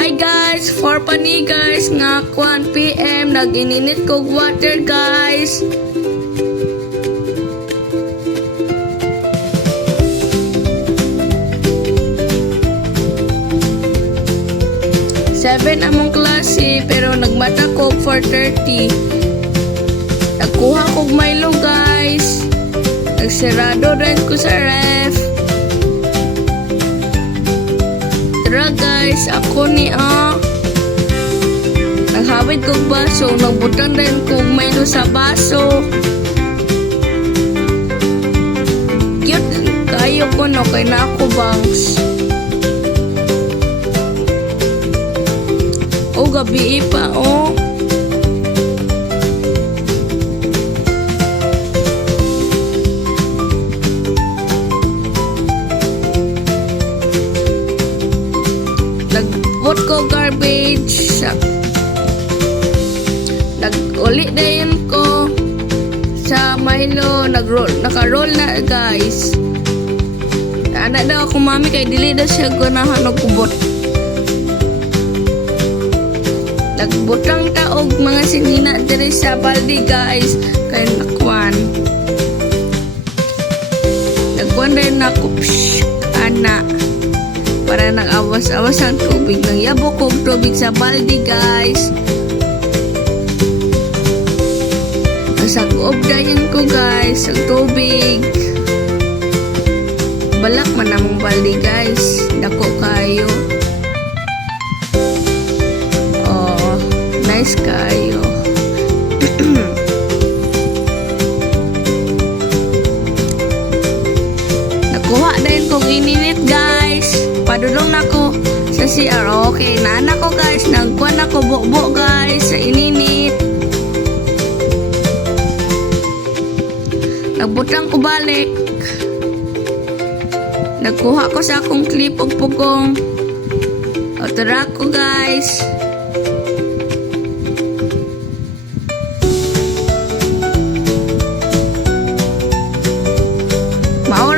Hi guys, for pani guys nga 1 PM nag-ininit kog water guys. Seven among klase pero nagmata ko 4:30. Nagkuha kog Milo guys. Nagsirado rin ko sa ref. Tara guys, ako ni naghawid kog baso, nagbutang rin kog Milo sa baso. Cute kayo ko no kay na ako bangs. O gabi pa Nagbot ko garbage. Nag-uli din ko sa Milo. Naka-roll na guys. Anak daw ako mami kay dili daw siya ganahan og kubot. Nagbutang taog mga sinina diri sa balde guys kay nakwan. Nagkuhan rin ako ana para nag-awas-awas ang tubig. Nangyabok kog tubig sa balde guys. Nasag-ob dayan ko guys ang tubig. Balak man namong balde guys. Dako kayo. Nice kayo. Nakuha din kong ininit guys. Padulong na ko sa CR. Okay, naanak ko guys. Nagkuha na ko bukbo guys sa ininit. Nagbutang ko balik. Nagkuha ko sa akong clip og pugong. O tara ko guys.